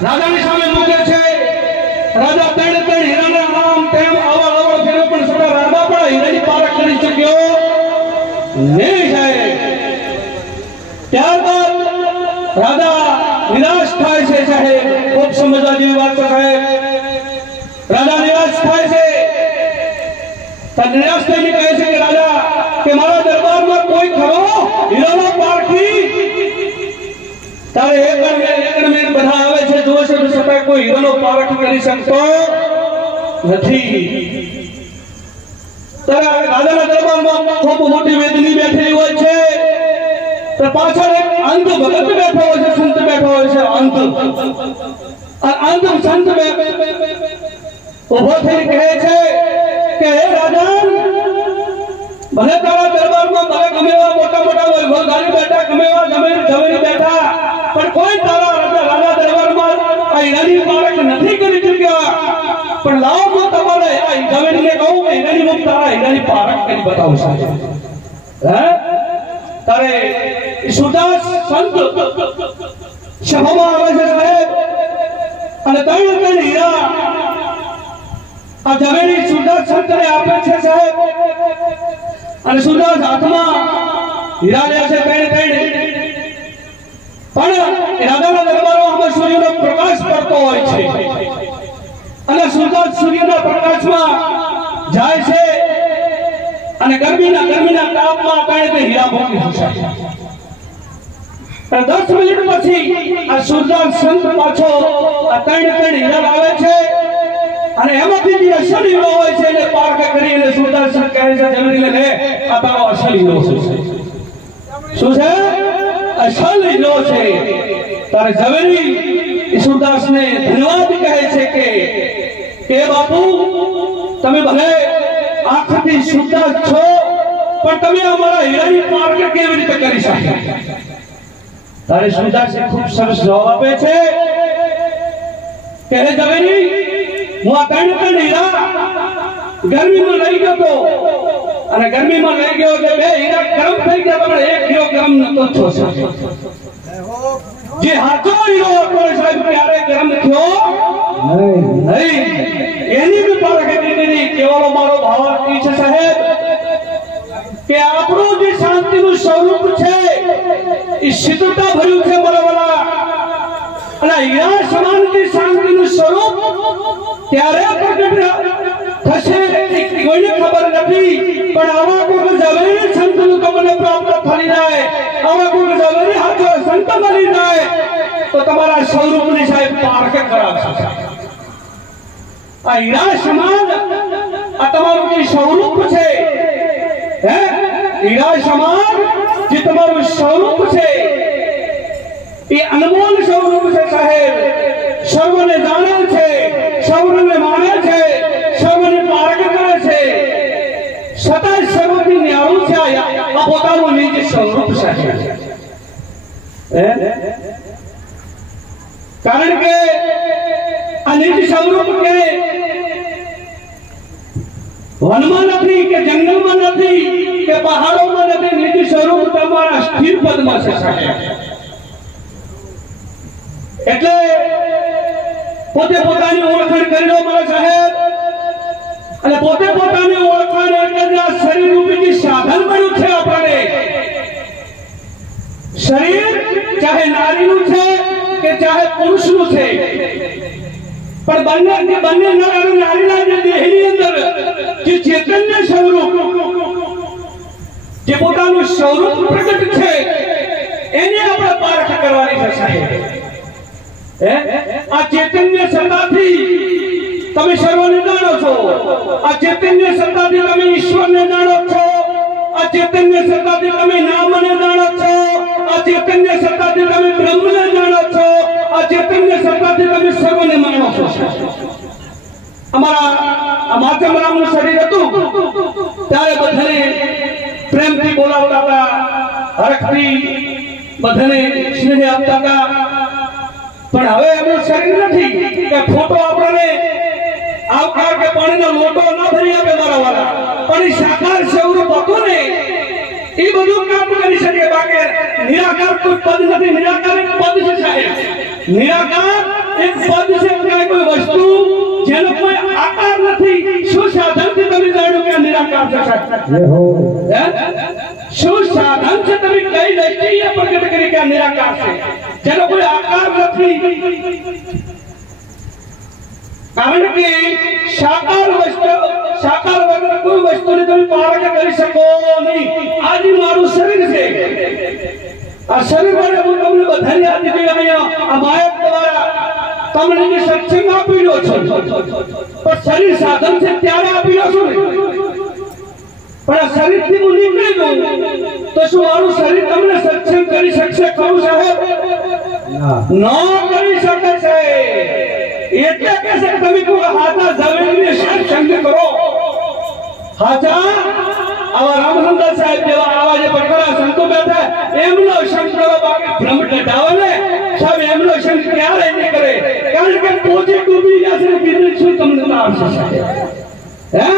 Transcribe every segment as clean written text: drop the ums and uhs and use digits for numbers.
રાજાની સામે મૂકે છે રાજા ત્રણ ત્રણ હીરાના નામ તેમ આવા આવા ફેરો પણ સદા રાજા પણ હીરાની પારખ કરી ચૂક્યો નહીં સાહેબ ત્યારબાદ રાજા નિરાશ થાય છે સાહેબ ખૂબ સમજવા જેવી વાત છે સાહેબ રાજા નિરાશ થાય છે નિરાશ થઈને કહે છે કે રાજા કે મારા દરબારમાં કોઈ ખરો હીરાનો પારખી તારે એકણ મેં બધા આવે છે જોવે છે છતાં કોઈ હીરાનો પારખ કરી શકતો નથી તારા રાજાના દરબારમાં ખૂબ મોટી વેદની બેઠેલી હોય છે તો પાછળ એક અંત ભગત બેઠો હોય છે સંત બેઠો હોય છે અંત અને અંત સંત ઉભો થઈ કહે છે કે હે રાજન ભલે તારા દરબારમાં ભલે ગમે એવા મોટા મોટા વૈભવધારી બેઠા ગમે એવા જમીન બેઠા પણ કોઈ તારા રાજા દરબારમાં આ હીરાની પારખ નથી કરી ચૂક્યા પણ લાવો તો તમારે આ જમીનને કહું કે હીરાની મુક્ત તારા હીરાની પારખ કરી બતાવશે હે તારે સુદાસ સંત સભામાં આવે છે સાહેબ અને ત્રણ હીરા આ જમીન સુદાસ સંતને આપે છે સાહેબ અને સુદાસ હાથમાં હીરા લે છે ત્રણ પણ રાજાના દરબારમાં અમે સૂર્યનો પ્રકાશ પડતો હોય છે અને સુદાસ સૂર્યના પ્રકાશમાં જાય છે અને ગરમીના તાપમાં આપણે હીરા ભોગી જશે 10 મિનિટ પછી આ સુદાસ સંત પાછો આ ત્રણ હીરા લાવે છે અને એમાંથી જે અસલ હીરો હોય છે એને પારખ કરી અને સુદાસ સંત કહે છે જમીન લે આ તારો અસલ હીરો છે શું છે અસલ હીરો છે તારે જમીન સુદાસને ધન્યવાદ કહે છે કે બાપુ તમે ભલે આંખથી સુદાસ છો પણ તમે અમારા હીરાની પારખ કેવી રીતે કરી શકો તારે સુદાસે ખૂબ સરસ જવાબ આપે છે કે હે જમીન હું આ ત્રણ હીરા ગરમીમાં લઈ ગયો અને ગરમીમાં લઈ ગયો એટલે બે હીરા ગરમ થઈ ગયા પણ એક હીરો ગરમ નતો થયો જે હાથો હીરો હતો સાહેબ ક્યારે ગરમ થયો નહીં એની બી પારખ કરી કેવળ મારો ભાવાર્થ છે સાહેબ કે આપણું જે શાંતિનું સ્વરૂપ છે એ શીતળતા ભર્યું છે બરાબર અને હીરા સમાન જે શાંતિનું સ્વરૂપ ત્યારે પ્રગટ થશે કોઈને ખબર નથી પણ આવા કોઈ જવેરી સંતનું તમને પ્રાપ્ત થઈ જાય આવા કોઈ જવેરી હાથો સંત મળી જાય તો તમારા સ્વરૂપની સાહેબ પારખ કરાવશે આ હીરા સમાન આ તમારું જે સ્વરૂપ છે હે હીરા સમાન જે તમારું સ્વરૂપ છે એ અનમોલ સ્વરૂપ છે સાહેબ સર્વને જાણે છે સર્વને માને છે સર્વને પારખ કરે છે સદાય સર્વથી ન્યારું છે આ પોતાનું નિજ સ્વરૂપ છે કારણ કે આ નિજ સ્વરૂપ કે વનમાં નથી કે જંગલમાં નથી કે પહાડોમાં નથી નિજ સ્વરૂપ તમારા સ્થિર પદમાં છે સાહેબ એટલે પોતે પોતાની ઓળખાણ કરી લો મારા સાહેબ અને પોતે પોતાની ઓળખાણ એટલે આ શરીર રૂપી સાધન બન્યું છે આપણે શરીર ચાહે નારીનું છે કે ચાહે પુરુષનું છે પણ બંને નર અને નારીના જે દેહની અંદર જે ચૈતન્ય સ્વરૂપ જે પોતાનું સ્વરૂપ પ્રગટ છે એની આપણે પારખ કરવાની છે સાહેબ આ ચૈતન્ય સત્તાથી તમે સર્વને જાણો છો આ ચૈતન્ય સત્તાથી તમે ઈશ્વરને જાણો છો આ ચૈતન્ય સત્તાથી તમે નામને જાણો છો આ ચૈતન્ય સત્તાથી તમે બ્રહ્મને જાણો છો આ ચૈતન્ય સત્તાથી તમે સર્વને માનો છો અમારા માધ્યમ રામનું શરીર હતું ત્યારે બધાને પ્રેમથી બોલાવતા હતા હરખથી બધાને સ્નેહ આપતા હતા પણ હવે એમનું શરીર નથી કે ખોટો આપણને આવકાર કે પાણીનો લોટો ના ભરી આપે મારા વાળા પણ એ સાકાર સ્વરૂપ હતું ને એ બધું કામ કરી શકે બાકી નિરાકાર કોઈ પદ નથી નિરાકાર એક પદ છે સાહેબ નિરાકાર એ એક પદ છે કે કોઈ વસ્તુ જેનો કોઈ આકાર નથી, શું સાધનથી તમે જાણો કે નિરાકાર છે સાહેબ? શું સાધન છે તમે કઈ દ્રષ્ટિએ પ્રગટ કરી કે નિરાકાર છે, જેનો કોઈ આકાર નથી? કારણ કે સાકાર વગર કોઈ વસ્તુને તમે પારખ કરી શકો નહીં. આજે મારું શરીર છે, આ શરીર માટે હું તમને બધાને આજે અહીંયા આ માયક દ્વારા તમને સત્સંગ આપી રહ્યો છો, પણ શરીર સાધન છે ત્યારે આપી રહ્યો છું ને. પણ આ શરીરથી હું નીકળી ગયું તો શું મારું શરીર તમને સત્સંગ કરી શકશે? કહું સાહેબ, ન કરી શકે છે. એટલે કે છે તમે કોઈ હાથા જમીનને સત્સંગ કરો. હાથા આવા રામચંદ્ર સાહેબ જેવા આવા જે પટકરા સંતો બેઠા એમનો સંગ કરો, બાકી ભ્રમ ટટાવો ને સાહેબ એમનો સંગ ક્યારે નહીં કરે. કારણ કે પોતે ડૂબી ગયા છે, બીજું શું તમને તારશે સાહેબ? હે,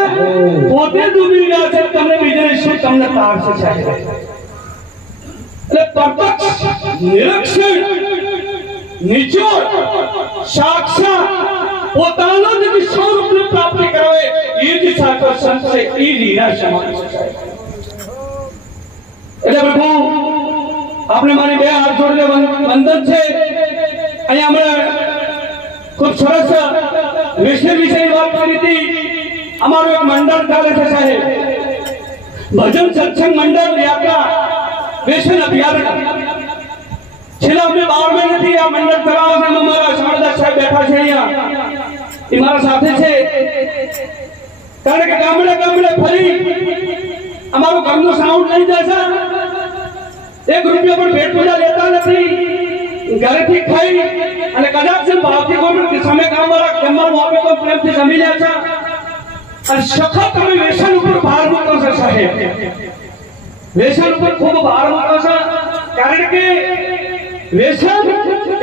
પોતે ડૂબી ગયા છે, તમને બીજું શું તમને તારશે સાહેબ? એટલે પ્રત્યક્ષ નિરીક્ષણ નિચોડ સાક્ષાત પોતાનો જ સ્વરૂપની પ્રાપ્તિ કરાવે એ જ સાચો સંત છે, એ લીલા સમાન છે. એટલે પ્રભુ આપણે મારી બે હાથ જોડીને વંદન છે. અહીંયા હમણાં ખૂબ સરસ વૈષ્ણવ વિષયની વાત કરી હતી. અમારું એક મંડળ ચાલે છે સાહેબ, ભજન સત્સંગ મંડળ યાત્રા વૈષ્ણવ અભિયાન. છેલ્લા અમે 12 મહિનાથી આ મંડળ ચલાવે છે. અમારા શારદા સાહેબ બેઠા છે અહીંયા, એ મારા સાથે છે. કારણ કે ગામડે ગામડે ફરી અમારું ઘરનું સાઉન્ડ લઈ જાય છે. 1 રૂપિયા પણ ભેટ પૂજા લેતા નથી. ઘરેથી ખાઈ અને કદાચ ભાવથી કોઈ સમય ગામવાળા જમવાનું આપે તો પ્રેમથી જમી લે છે. અને સખત અમે વ્યસન ઉપર ભાર મૂકો છે સાહેબ, વ્યસન ઉપર ખૂબ ભાર મૂકો છે. કારણ કે વ્યસન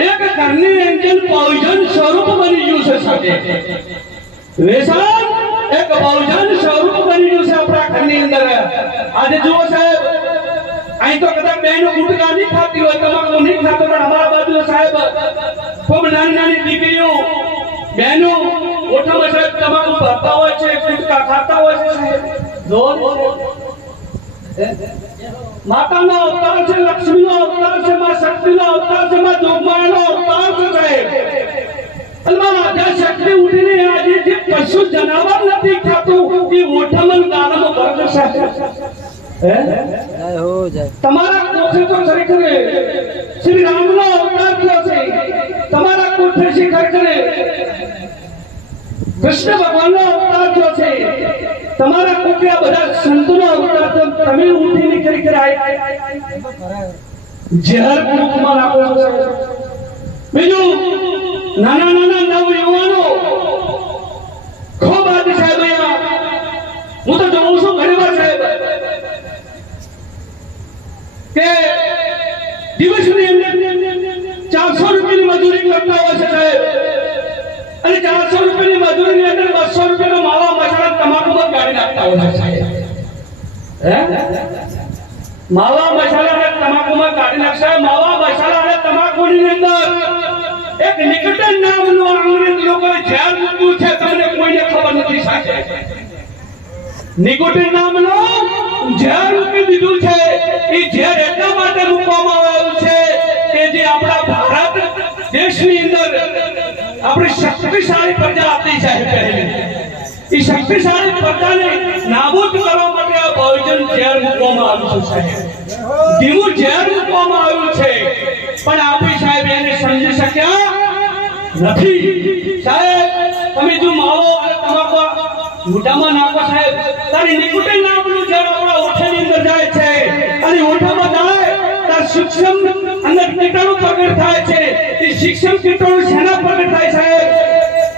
એક ઘરની અંદર પોઈઝન સ્વરૂપ બની ગયું છે સાહેબ. વ્યસન એક પોઈઝન સ્વરૂપ બની ગયું છે આપણા ઘરની અંદર. આજે જુઓ સાહેબ, અહીં તો કદાચ બહેનો ગુટકા નહીં ખાતી હોય, તમાકુ નહીં ખાતો, પણ અમારા બાજુ સાહેબ ખૂબ નાની નાની દીકરીઓ બહેનો ઓઠામાં સાહેબ તમાકુ ભરતા હોય છે, ગુટકા ખાતા હોય છે સાહેબ. માતાનો અવતાર છે, લક્ષ્મીનો અવતાર છે, માં શક્તિનો અવતાર છે, માં જોગમાયાનો અવતાર છે સાહેબ. અલ્લાહ આધ્યા શક્તિ ઉઠીને આજે જે પશુ જનાવર નથી ખાતું એ ઓઠામાં દાણાનો ભરતો છે. તમારા કોઠે તો ખરેખર શ્રી રામનો અવતાર થયો છે. તમારા કોઠે શ્રી ખરેખર કૃષ્ણ ભગવાનનો અવતાર થયો છે. તમારા કોઠે આ બધા સંતોનો અવતાર થયો. તમે ઉઠીને ખરેખર ઝેર મુખમાં નાખો છો. બીજું નાના નાના નવ યુવાનો ખૂબ આજે સાહેબ અહીંયા હું તો જોઉં છું ઘણી વાર સાહેબ કે દિવસની અંદર 400 રૂપિયાની મજૂરી કરતા હોય છે સાહેબ. અને 400 રૂપિયાની મજૂરીની અંદર 200 રૂપિયાનો માવા મસાલા તમાકુમાં કાઢી નાખતા હોય છે સાહેબ. માવા મસાલા અને તમાકુમાં કાઢી નાખશે. માવા મસાલા અને તમાકુની અંદર એક નિકટન નામનો અંગ્રેજ લોકોએ ઝેર મૂક્યું છે, તમને કોઈને ખબર નથી સાહેબ. નિકોટિન નામનો ઝેર મૂકી દીધું છે. એ ઝેર એટલા માટે મૂકવામાં આવ્યું છે કે જે આપણા ભારત દેશની અંદર આપણી શક્તિશાળી પ્રજા હતી સાહેબ, એ શક્તિશાળી પ્રજાને નાબૂદ કરવા માટે આ ભોજન ઝેર મૂકવામાં આવ્યું છે સાહેબ. ધીમું ઝેર મૂકવામાં આવ્યું છે, પણ આપણે સાહેબ એને સમજી શક્યા નથી સાહેબ. તમે જો માવો અને તમાકુ મોઢામાં નાખો સાહેબ, તારી નિકોટિન નામનું ઝેર આપણા ઓઠાની અંદર જાય છે. અને ઓઠામાં જાય તાર સૂક્ષ્મ અંદર કીટાણુ પ્રગટ થાય છે. એ સૂક્ષ્મ કીટાણુ શેના પ્રગટ થાય સાહેબ?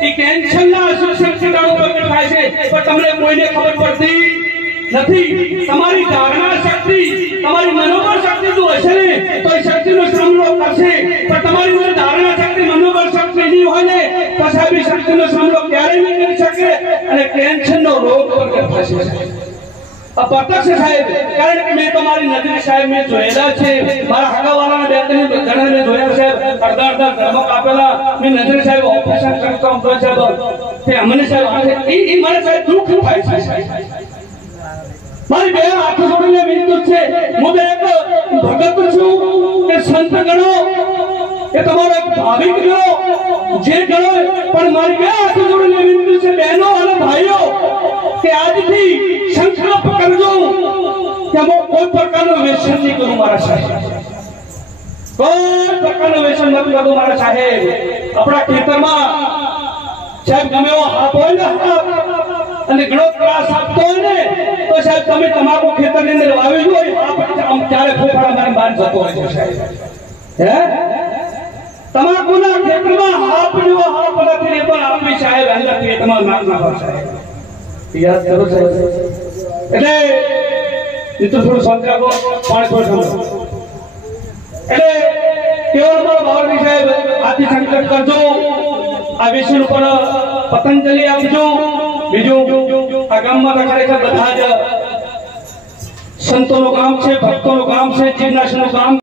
એ કેન્સરના સૂક્ષ્મ કીટાણુ પ્રગટ થાય છે, પણ તમને કોઈને ખબર પડતી નથી. તમારી ધારણા શક્તિ, તમારી મનોબળ શક્તિ જો હશે ને તો એ શક્તિનો સામનો કરશે. પણ તમારી અંદર ધારણા શક્તિ, મનોબળ શક્તિ નહીં હોય ને તો સાહેબ એ શક્તિનો સામનો ક્યારેય નહીં કરી શકે અને કેન્સરનો રોગ પ્રગટ થશે. અપ્રત્યક્ષ સાહેબ, કારણ કે મેં તમારી નજરે સાહેબ મેં જોયેલા છે, મારા હગાવાળાના બે ત્રણ જણા મેં જોયા સાહેબ, અડધા ઘરમાં કાપેલા મેં નજરે સાહેબ ઓપરેશન કરતો સાહેબ, તે અમને સાહેબ એ મને સાહેબ દુઃખ થાય છે સાહેબ. મારી બે હાથ જોડીને વિનંતી છે, હું તો એક ભગત છું કે સંત ગણો કે તમારો એક ભાવિક ગણો જે ગણો, પણ મારી બે હાથ જોડીને વિનંતી છે બહેનો અને ભાઈઓ કે આજથી સંકલ્પ કરજો કે હું કોઈ પ્રકારનો વ્યસન નહીં કરું મારા સાહેબ, કોઈ પ્રકારનું વ્યસન નથી કરું મારા સાહેબ. આપણા ખેતરમાં સાહેબ ગમે એવો હાથ હોય ને અને ઘણો ત્રાસ આપતો હોય ને તો સાહેબ તમે તમાકુ ખેતરની અંદર વાવી હોય ત્યારે ફોફાડા મારી બહાર જતો હોય છે સાહેબ. હે તમાકુના ખેતરમાં હાથ જેવો હાથ નથી એ પણ આપણી સાહેબ અંદર પેટમાં નાખના સાહેબ. યાદ કરો સાહેબ. એટલે મિત્રો થોડું સમજાવો, પાણી થોડું સમજો. એટલે કેવળ મારો બાવળની સાહેબ આથી સંકલ્પ કરજો, આ વિષય ઉપર પતંજલિ આપજો. બીજું આ ગામમાં ખરેખર બધા જ સંતોનું કામ છે, ભક્તોનું કામ છે, જિજ્ઞાસુનું કામ